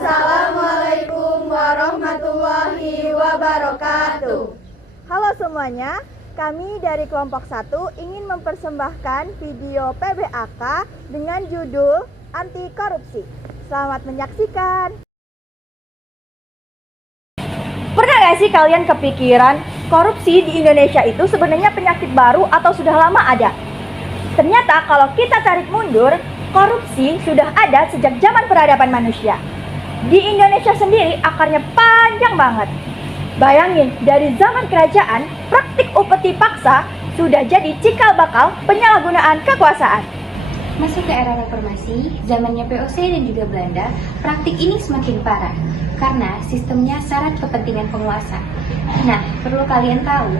Assalamualaikum warahmatullahi wabarakatuh. Halo semuanya, kami dari kelompok 1 ingin mempersembahkan video PBAK dengan judul Anti Korupsi. Selamat menyaksikan. Pernah gak sih kalian kepikiran korupsi di Indonesia itu sebenarnya penyakit baru atau sudah lama ada? Ternyata kalau kita tarik mundur, korupsi sudah ada sejak zaman peradaban manusia. Di Indonesia sendiri akarnya panjang banget. Bayangin, dari zaman kerajaan, praktik upeti paksa sudah jadi cikal bakal penyalahgunaan kekuasaan. Masuk ke era reformasi, zamannya POC dan juga Belanda, praktik ini semakin parah karena sistemnya syarat kepentingan penguasa. Nah, perlu kalian tahu,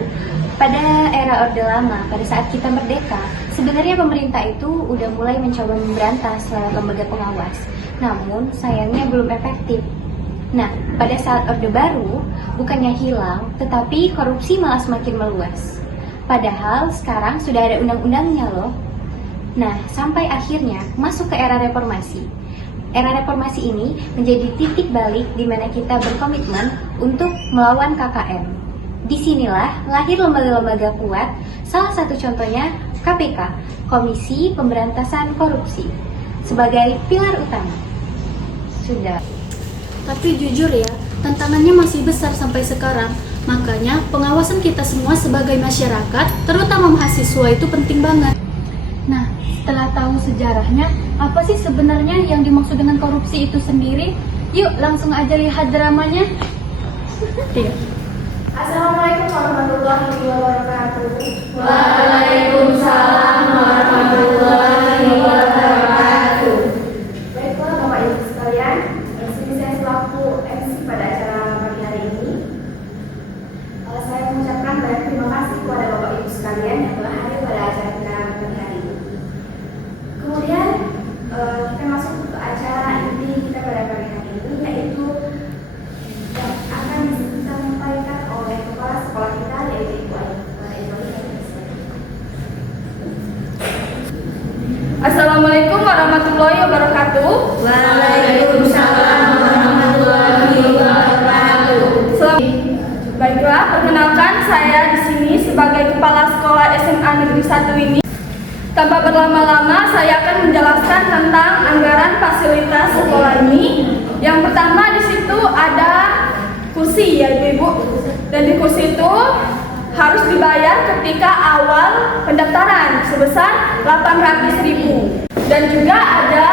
pada era Orde Lama, pada saat kita merdeka, sebenarnya pemerintah itu udah mulai mencoba memberantas lewat lembaga pengawas. Namun, sayangnya belum efektif. Nah, pada saat Orde Baru, bukannya hilang, tetapi korupsi malah semakin meluas. Padahal sekarang sudah ada undang-undangnya loh. Nah, sampai akhirnya masuk ke era reformasi. Era reformasi ini menjadi titik balik di mana kita berkomitmen untuk melawan KKN. Disinilah lahir lembaga-lembaga kuat, salah satu contohnya KPK, Komisi Pemberantasan Korupsi, sebagai pilar utama. Sudah. Tapi jujur ya, tantangannya masih besar sampai sekarang. Makanya pengawasan kita semua sebagai masyarakat, terutama mahasiswa itu penting banget. Nah, setelah tahu sejarahnya, apa sih sebenarnya yang dimaksud dengan korupsi itu sendiri? Yuk langsung aja lihat dramanya. Assalamualaikum warahmatullahi wabarakatuh. Waalaikumsalam warahmatullahi wabarakatuh. Baiklah Bapak Ibu sekalian, di sini saya selaku MC pada acara pagi hari ini. Saya mengucapkan banyak terima kasih kepada Bapak Ibu sekalian yang telah hadir pada acara kita pagi hari ini. Kemudian kita masuk ke acara inti kita pada pagi hari ini, yaitu yang akan disampaikan oleh kepala sekolah kita, yaitu Ibu Assalamualaikum warahmatullahi wabarakatuh. Waalaikumsalam warahmatullahi wabarakatuh. Baiklah, perkenalkan saya di sini sebagai kepala sekolah SMA Negeri 1 ini. Tanpa berlama-lama, saya akan menjelaskan tentang anggaran fasilitas sekolah ini. Yang pertama di situ ada kursi ya Ibu. Dan di kursi itu harus dibayar ketika awal pendaftaran sebesar 800.000. Dan juga ada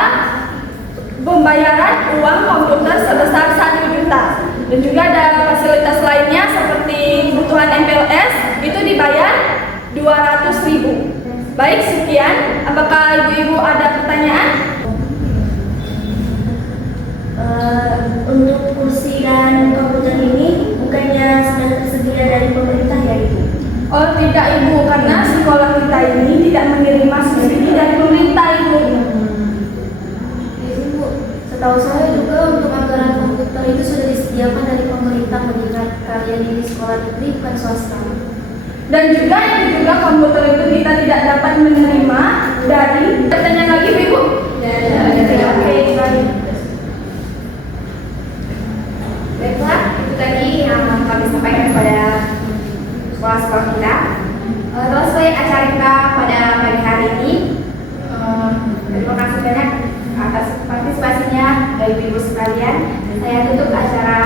pembayaran uang komputer sebesar 1 juta. Dan juga ada fasilitas lainnya seperti kebutuhan MPLS itu dibayar 200.000. Baik, sekian. Apakah ibu-ibu ada pertanyaan? Untuk kursi dan komputer ini bukannya sudah tersedia dari pemerintah ya Ibu? Oh tidak Ibu, karena sekolah kita ini tidak menerima subsidi dari pemerintah Ibu. Ibu, setahu saya juga untuk anggaran komputer itu sudah disediakan dari pemerintah mengingat kalian ini sekolah negeri bukan swasta. Dan juga yang juga komputer itu kita tidak dapat menerima dari. Pertanyaan lagi Ibu? Oke, baik. Baiklah, itu tadi yang kami sampaikan kepada sekolah-sekolah kita. Selesai acara kita pada pagi hari ini. Terima kasih banyak atas partisipasinya dari ibu sekalian. Saya tutup acara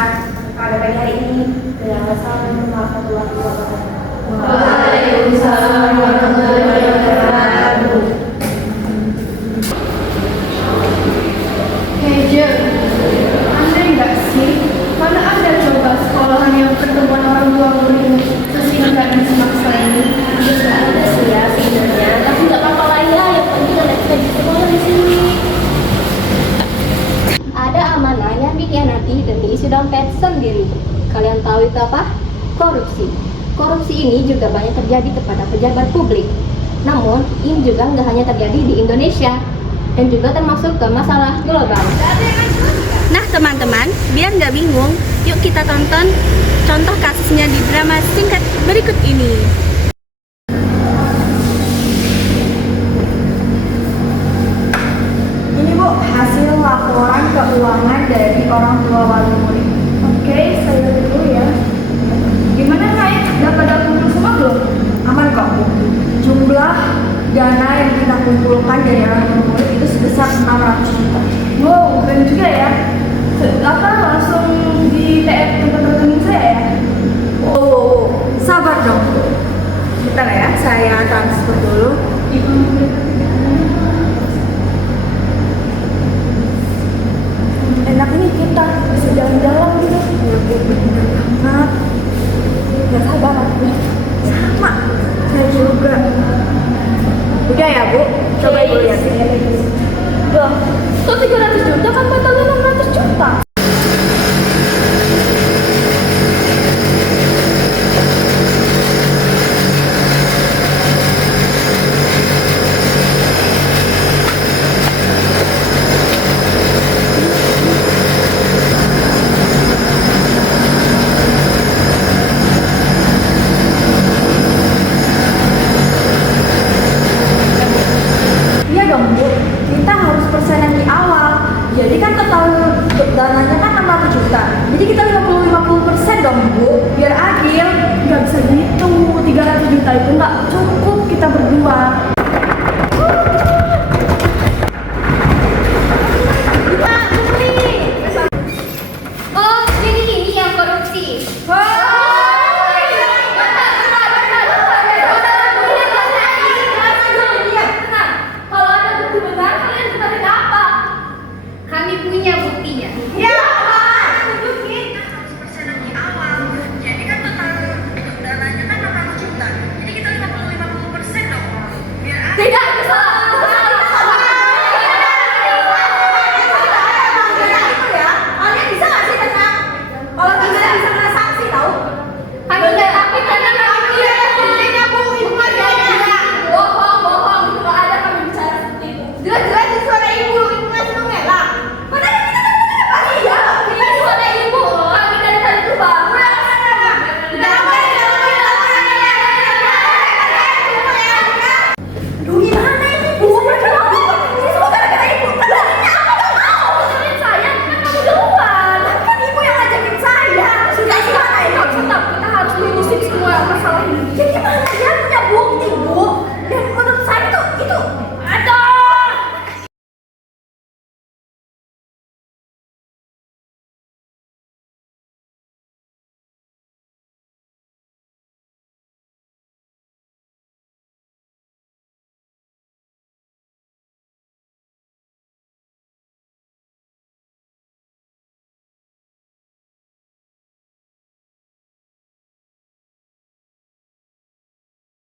pada pagi hari ini. Wassalamualaikum warahmatullahi wabarakatuh. Waalaikumsalam warahmatullahi wabarakatuh. Heja, aneh nggak sih? Mana ada coba sekolahan yang pertemuan orang tua murid sesingkat dan semaksa ini? Nggak ada sih ya sebenarnya, tapi nggak apa-apa lah ya. Yang penting anak kita di sekolah di sini. Ada amanah yang dikhianati demi isi dompet sendiri. Kalian tahu itu apa? Korupsi. Korupsi ini juga banyak terjadi kepada pejabat publik. Namun, ini juga nggak hanya terjadi di Indonesia, dan juga termasuk ke masalah global. Nah teman-teman, biar nggak bingung, yuk kita tonton contoh kasusnya di drama singkat berikut ini. Ini Bu, hasil laporan keuangan dari orang saya transfer dulu. Enak nih kita bisa jalan-jalan gitu. Ya Bu, bener banget. Gak sabar aku. Sama, saya juga. Udah ya Bu, coba Ibu lihat. Loh, kok 300 juta kan totalnya 600 juta? Iya dong Bu, kita harus persenan di awal. Jadi kan total dananya kan 600 juta. Jadi kita 50-50% dong Bu, biar adil. Nggak bisa gitu, 300 juta itu nggak cukup.